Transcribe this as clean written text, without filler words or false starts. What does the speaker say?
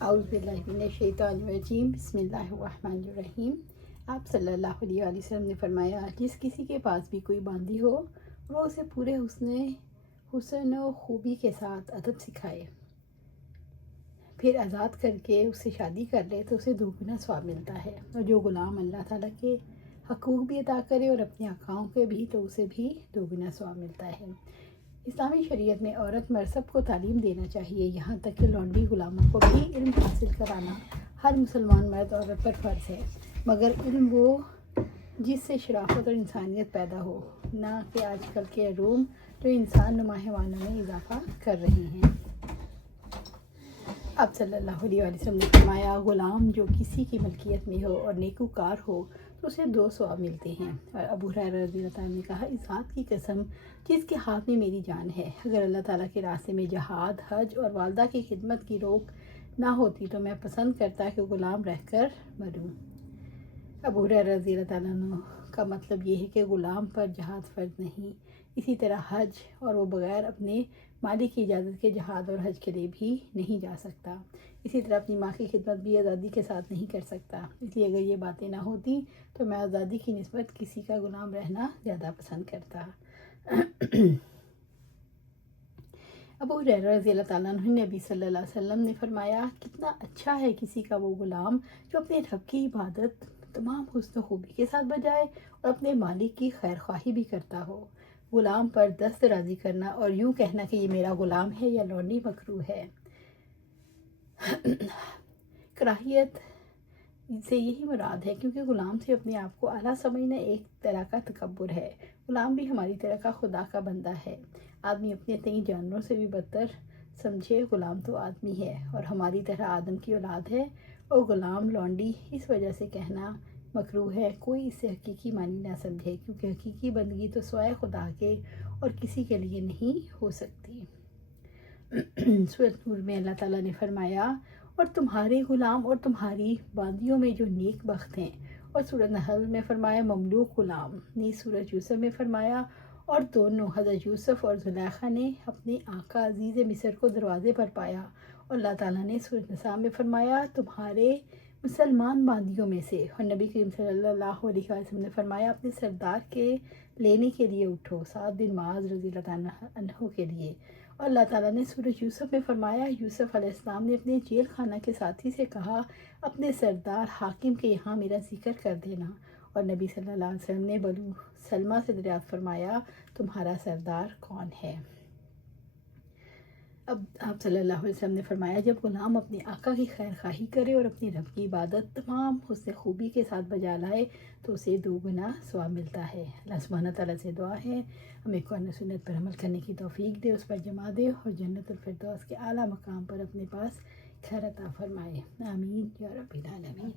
اعوذ باللہ من الشیطان الرجیم، بسم اللہ الرحمن الرحیم۔ آپ صلی اللہ علیہ وآلہ وسلم نے فرمایا، جس کسی کے پاس بھی کوئی باندی ہو وہ اسے پورے حسن و خوبی کے ساتھ ادب سکھائے، پھر آزاد کر کے اس سے شادی کر لے تو اسے دوگنا ثواب ملتا ہے، اور جو غلام اللہ تعالیٰ کے حقوق بھی ادا کرے اور اپنے آقاؤں کے بھی تو اسے بھی دوگنا ثواب ملتا ہے۔ اسلامی شریعت میں عورت مرد سب کو تعلیم دینا چاہیے، یہاں تک کہ لونڈی غلاموں کو بھی علم حاصل کرانا ہر مسلمان مرد عورت پر فرض ہے، مگر علم وہ جس سے شرافت اور انسانیت پیدا ہو، نہ کہ آج کل کے علوم جو انسان نما حیوانوں میں اضافہ کر رہے ہیں۔ آپ صلی اللہ علیہ وآلہ وسلم نے فرمایا، غلام جو کسی کی ملکیت میں ہو اور نیکوکار ہو تو اسے 2 ثواب ملتے ہیں۔ اور ابو ہریرہ رضی اللہ تعالیٰ نے کہا، اس ذات کی قسم جس کے ہاتھ میں میری جان ہے، اگر اللہ تعالیٰ کے راستے میں جہاد، حج اور والدہ کی خدمت کی روک نہ ہوتی تو میں پسند کرتا کہ غلام رہ کر مروں۔ ابو ہریرہ رضی اللہ تعالیٰ عنہ کا مطلب یہ ہے کہ غلام پر جہاد فرض نہیں، اسی طرح حج، اور وہ بغیر اپنے مالک کی اجازت کے جہاد اور حج کے لیے بھی نہیں جا سکتا، اسی طرح اپنی ماں کی خدمت بھی آزادی کے ساتھ نہیں کر سکتا۔ اس لیے اگر یہ باتیں نہ ہوتی تو میں آزادی کی نسبت کسی کا غلام رہنا زیادہ پسند کرتا۔ ابو ہریرہ رضی اللہ تعالیٰ عنہ نے نبی صلی اللہ علیہ وسلم نے فرمایا، کتنا اچھا ہے کسی کا وہ غلام جو اپنے رب کی عبادت تمام حسن و خوبی کے ساتھ بجائے اور اپنے مالک کی خیر خواہی بھی کرتا ہو۔ غلام پر دست درازی کرنا اور یوں کہنا کہ یہ میرا غلام ہے یا لونڈی مکروہ ہے۔ کراہیت سے یہی مراد ہے، کیونکہ غلام سے اپنے آپ کو اعلیٰ سمجھنا ایک طرح کا تکبر ہے۔ غلام بھی ہماری طرح کا خدا کا بندہ ہے۔ آدمی اپنے تئیں جانوروں سے بھی بدتر سمجھے، غلام تو آدمی ہے اور ہماری طرح آدم کی اولاد ہے، اور غلام لونڈی اس وجہ سے کہنا مکروہ ہے، کوئی اس سے حقیقی معنی نہ سمجھے، کیونکہ حقیقی بندگی تو سوائے خدا کے اور کسی کے لیے نہیں ہو سکتی۔ سورۃ نور میں اللہ تعالیٰ نے فرمایا، اور تمہارے غلام اور تمہاری باندیوں میں جو نیک بخت ہیں، اور سورۃ نحل میں فرمایا مملوک غلام، نیز سورۃ یوسف میں فرمایا، اور دونوں حضرت یوسف اور زلیخا نے اپنے آقا عزیز مصر کو دروازے پر پایا، اور اللہ تعالیٰ نے سورۃ نساء میں فرمایا تمہارے مسلمان باندیوں میں سے، اور نبی کریم صلی اللہ علیہ وسلم نے فرمایا اپنے سردار کے لینے کے لیے اٹھو، سعد بن معاذ رضی اللہ تعالیٰ عنہ کے لیے۔ اور اللہ تعالیٰ نے سورۃ یوسف میں فرمایا، یوسف علیہ السلام نے اپنے جیل خانہ کے ساتھی سے کہا، اپنے سردار حاکم کے یہاں میرا ذکر کر دینا، اور نبی صلی اللہ علیہ وسلم نے بنو سلمہ سے دریافت فرمایا تمہارا سردار کون ہے؟ اب آپ صلی اللہ علیہ وسلم نے فرمایا، جب غلام اپنے آقا کی خیر خواہی کرے اور اپنی رب کی عبادت تمام حسن خوبی کے ساتھ بجا لائے تو اسے 2 گنا ثواب ملتا ہے۔ اللہ سبحانہ تعالیٰ سے دعا ہے ہمیں قرآن و سنت پر عمل کرنے کی توفیق دے، اس پر جمع دے، اور جنت الفردوس کے اعلیٰ مقام پر اپنے پاس گھر عطا فرمائے، آمین یا رب العالمین۔